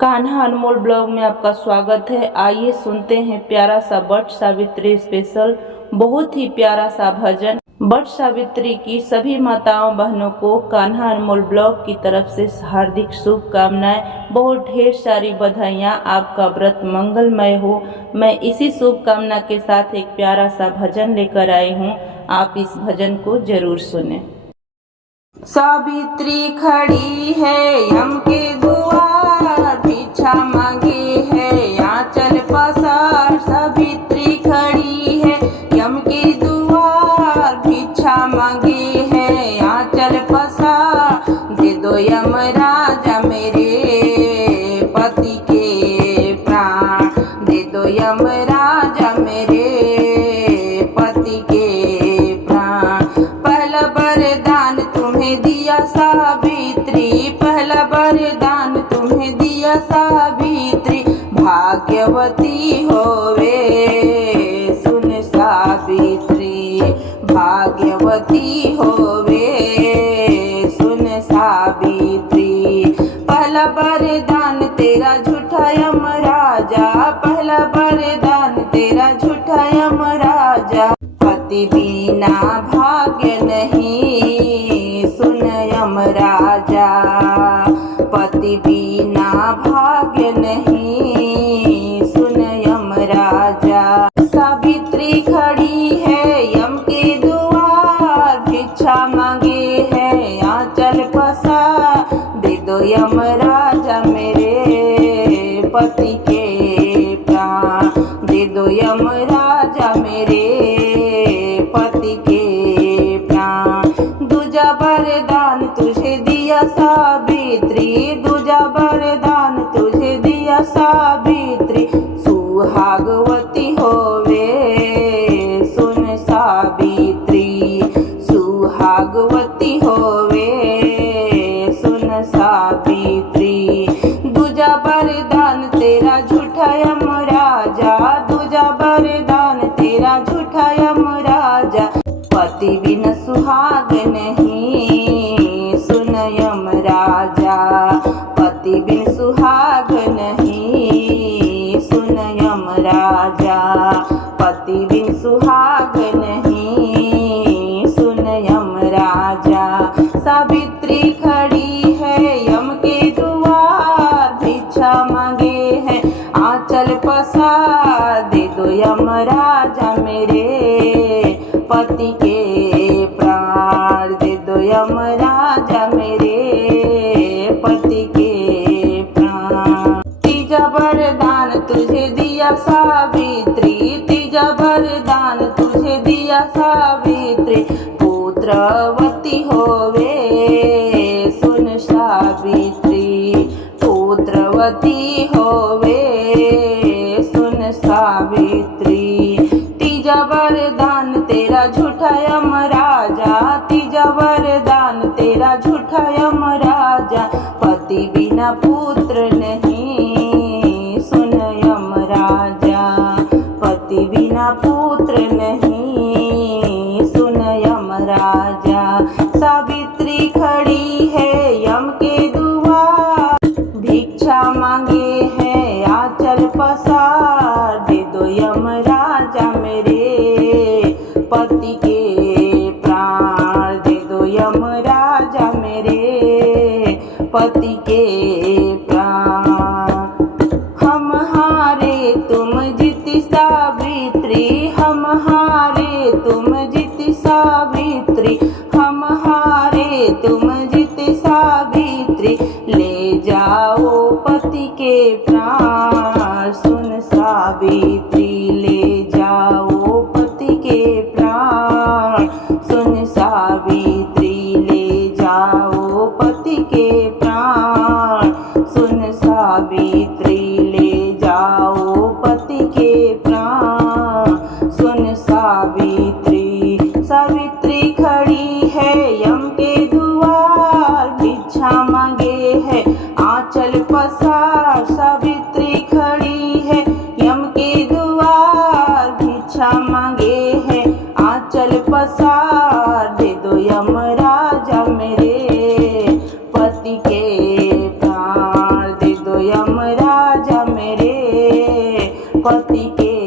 कान्हा अनमोल blog में आपका स्वागत है। आइए सुनते हैं प्यारा सा वट सावित्री स्पेशल, बहुत ही प्यारा सा भजन। वट सावित्री की सभी माताओं बहनों को कान्हा अनमोल ब्लॉग की तरफ से हार्दिक शुभकामनाएं, बहुत ढेर सारी बधाइयाँ। आपका व्रत मंगलमय हो। मैं इसी शुभकामना के साथ एक प्यारा सा भजन लेकर आई हूँ, आप इस भजन को जरूर सुने। सावित्री खड़ी है यम के द्वार, भिक्षा मांगे है आंचल पसार। सावित्री खड़ी है यम के द्वार, भिक्षा मांगे है आंचल पसार। दे दो यमराजा मेरे पति के प्राण, दे दो यमराजा मेरे पति के प्राण। पहला वरदान तुम्हें दिया सावित्री, पहला वरदान तुम्हें दिया सावित्री। भाग्यवती होवे सुन सावित्री, भाग्यवती होवे सुन सावित्री। पहला वरदान तेरा झूठा यमराजा, पहला वरदान तेरा झूठा यमराजा। पति बिना भाग्य नहीं सुन यमराजा, पति बिना भाग्य नहीं सुन यमराजा। सावित्री खड़ी है यम के द्वार, भिक्षा मांगे है आंचल पसार। दे दो यमराजा मेरे पति के प्राण, दे दो यमराजा मेरे पति के प्राण। दूजा वरदान तुझे दिया सावित्री, दूजा वरदान तुझे दिया सावित्री। सुहागवती होवे सुन सावित्री, सुहागवती होवे सुन सावित्री। दूजा वरदान तेरा झूठा यमराजा, दूजा वरदान तेरा झूठा यमराजा। पति बिन सुहाग नहीं सुन यमराजा, पति बिन सुहाग नहीं सुन यमराजा। पति बिन सुहाग नहीं सुन यमराजा। सावित्री खड़ी है यम के द्वार, भिक्षा मांगे है आंचल पसार। दे दो यमराजा मेरे पति के प्राण, दे दो यमराजा मेरे पति के प्राण। तीजा वरदान तुझे दिया सावित्री, तीजा वरदान तुझे दिया सावित्री। पुत्रवती होवे सुन सावित्री, पुत्रवती होवे सुन सावित्री। तीजा वरदान तेरा झूठा यमराजा, तीजा वरदान तेरा झूठा यमराजा। पति बिना पुत्र नहीं सुन यमराजा, पति बिना पुत्र नहीं सुन यमराजा। सावित्री खड़ी है यम के द्वार, भिक्षा मांगे है आंचल पसार। दे दो यमराजा मेरे पति के प्राण, दे दो यमराजा मेरे पति के प्राण। हम हारे तुम जीती सावित्री, हम हारे तुम जीती सावित्री। हम हारे तुम जीती सावित्री। ले जाओ पति के प्राण सुन सावित्री, ले जाओ पति के प्राण सुन सावित्री। ले जाओ पति के प्राण सुन सावित्री, ले जाओ पति के प्राण सुन सावित्री। सावित्री खड़ी है यम के द्वार, भिक्षा मांगे है आंचल पसार। सावित्री खड़ी है यम के द्वार, भिक्षा मांगे है आंचल पसार। दे दो यमराजा मेरे पति के प्राण, दे दो यम राजा मेरे पति के